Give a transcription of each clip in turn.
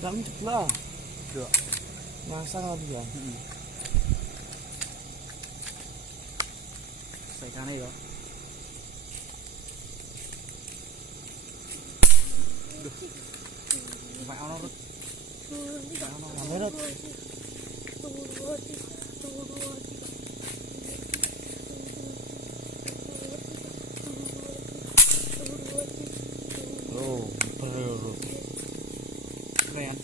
Dalam cepat. Dua. Masang lagi ya. Saya kan ya. Duh. Mbak ono rut. Mbak ono rut. Oh, bener. Keren.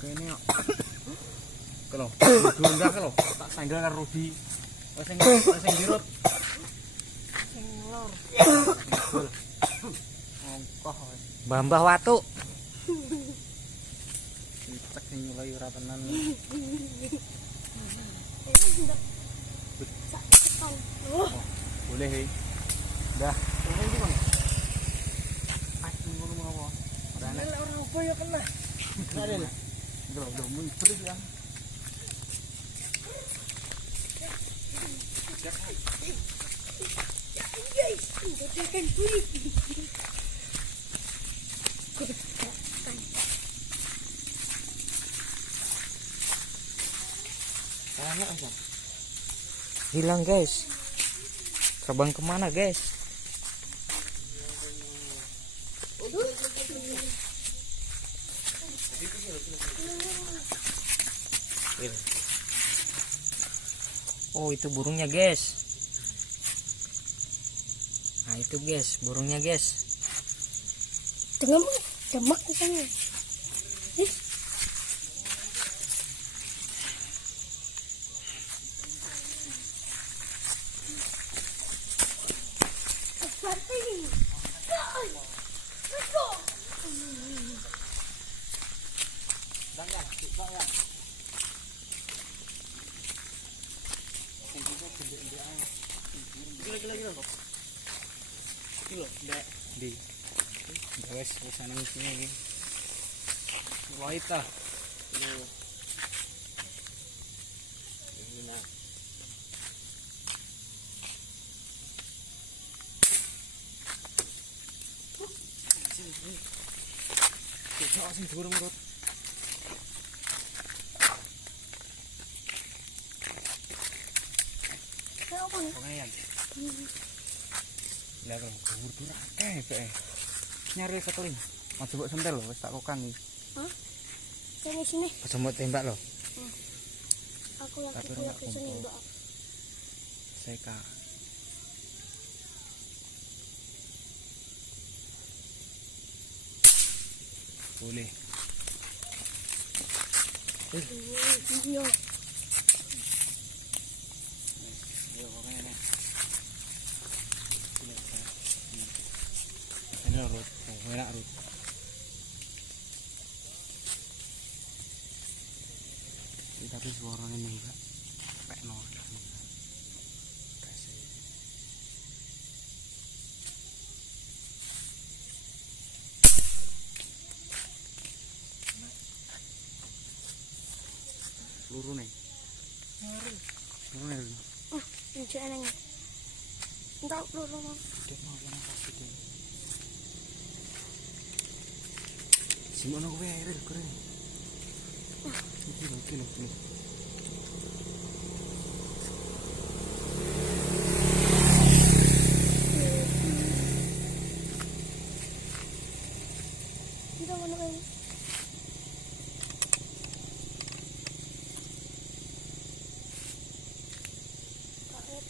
Ini kalau enggak kalau tak sanggel karo Rudi. Sing dirut. Sing lor. Ongkoh. Mbah watu. Cek sing mulai ora tenan. Boleh he. Dah. Ini Bang. Aku ngono apa? Ora apa ya kena. Kena. Udah muncul ya. Hilang guys. Terbang kemana guys? Oh itu burungnya guys. Nah itu guys burungnya guys. Demak di sana. Kilo, dek di. Wes sana isinya iki. Waita. Yo. Ini nah. Sini. Kita sing durung rut. Pengen. Lah kok dur-dur akeh bae. Nyari keteling. Aja mbok sentel lho wis tak kokang iki. Hah? Sini. Aja mau tembak loh. Aku lagi sini, Mbak. Seka. Boleh. Iya. Yo pokoknya nih. Ini rut, enak rut. Tapi suaranya nih enggak kayak nol. Luru nih. Luru nih. Ini aneh. Entar luru mau. Dek mau yang pasti deh. Simono kowe air keren. Iki lho. Kita mana ini?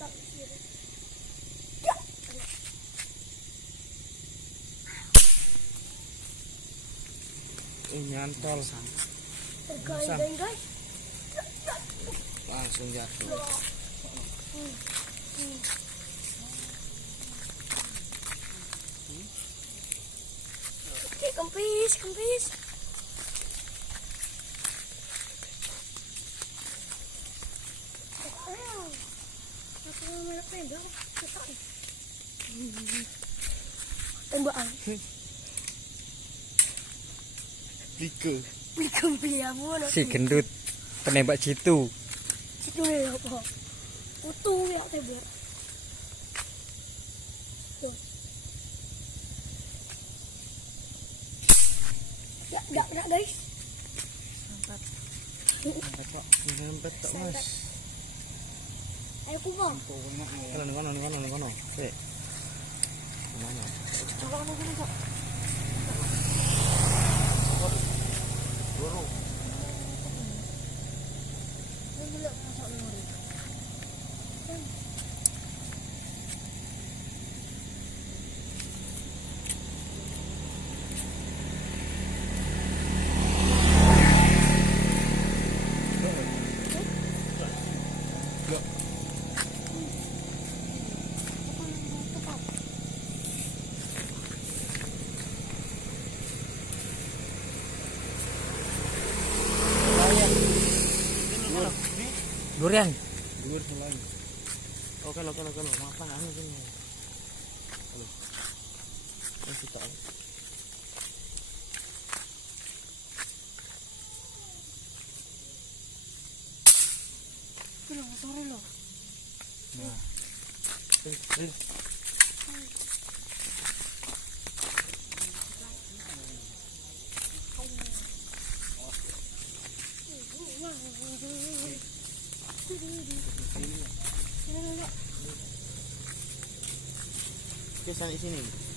Tak sih. Ya. nyantol. Tergaing-gaing guys. Langsung jatuh. Oke, kempis, kempis. Aku mau pendek, cetak. Tembakan. Liga. Kempis ya pun. Si gendut penembak jitu. Itu ya apa? Utuh ya tembak. Tuh. Ya, guys. Sampai Pak. Nyempet tak mas. Ayo kubang. Kono. Sik. Mana? Coba aku gini kok. Buru. Ini dulu masuk memori. Durian. Dur selain. Oke, maafkan anu sini. Halo. Masih tak. Belum sore loh. Nah, Oke, sana sini.